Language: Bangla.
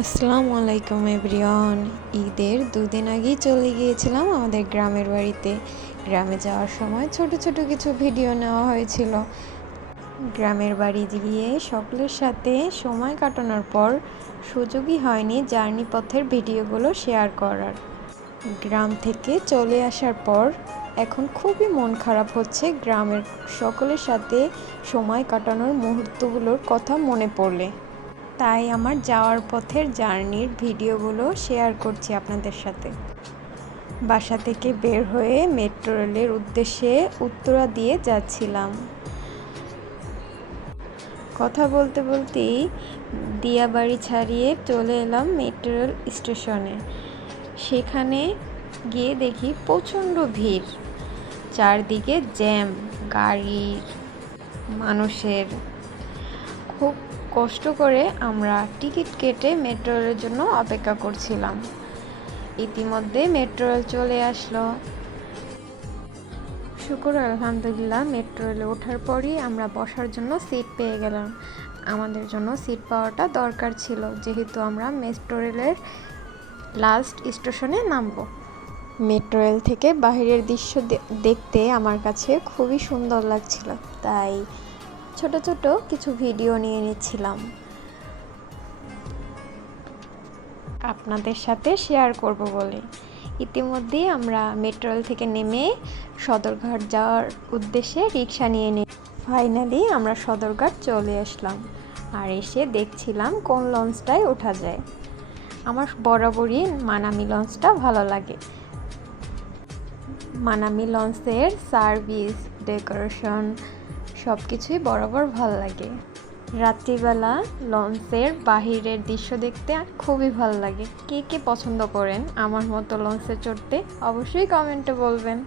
আসসালামু আলাইকুম এভরিওয়ান। ঈদের দুদিন আগেই চলে গিয়েছিলাম আমাদের গ্রামের বাড়িতে। গ্রামে যাওয়ার সময় ছোট ছোট কিছু ভিডিও নেওয়া হয়েছিল। গ্রামের বাড়ি গিয়ে সকলের সাথে সময় কাটানোর পর সুযোগই হয়নি জার্নি পথের ভিডিওগুলো শেয়ার করার। গ্রাম থেকে চলে আসার পর এখন খুবই মন খারাপ হচ্ছে গ্রামের সকলের সাথে সময় কাটানোর মুহূর্তগুলোর কথা মনে পড়লে। তাই আমার যাওয়ার পথের জার্নির ভিডিওগুলো শেয়ার করছি আপনাদের সাথে। বাসা থেকে বের হয়ে মেট্রো রেলের উদ্দেশ্যে উত্তরা দিয়ে যাচ্ছিলাম। কথা বলতে বলতেই দিয়াবাড়ি ছাড়িয়ে চলে এলাম মেট্রো রেল স্টেশনে। সেখানে গিয়ে দেখি প্রচণ্ড ভিড়, চারদিকে জ্যাম, গাড়ির, মানুষের। খুব কষ্ট করে আমরা টিকিট কেটে মেট্রো রেলের জন্য অপেক্ষা করছিলাম। ইতিমধ্যে মেট্রো রেল চলে আসলো। শুকর আলহামদুলিল্লাহ, মেট্রো রেলে ওঠার পরই আমরা বসার জন্য সিট পেয়ে গেলাম। আমাদের জন্য সিট পাওয়াটা দরকার ছিল, যেহেতু আমরা মেট্রো রেলের লাস্ট স্টেশনে নামব। মেট্রো রেল থেকে বাইরের দৃশ্য দেখতে আমার কাছে খুবই সুন্দর লাগছিল, তাই ছোট ছোট কিছু ভিডিও নিয়ে নিচ্ছিলাম, আপনাদের সাথে শেয়ার করব বলে। ইতিমধ্যেই আমরা মেট্রো রেল থেকে নেমে সদরঘাট যাওয়ার উদ্দেশ্যে রিক্সা নিয়ে নিই। ফাইনালি আমরা সদরঘাট চলে আসলাম, আর এসে দেখছিলাম কোন লঞ্চটায় ওঠা যায়। আমার বরাবরই মানামি লঞ্চটা ভালো লাগে। মানামি লঞ্চের সার্ভিস, ডেকোরেশন সব কিছুই বরাবর ভালো লাগে। রাত্রিবেলা লঞ্চের বাহিরের দৃশ্য দেখতে খুবই ভালো লাগে। কে কে পছন্দ করেন আমার মতো লঞ্চে চড়তে অবশ্যই কমেন্টে বলবেন।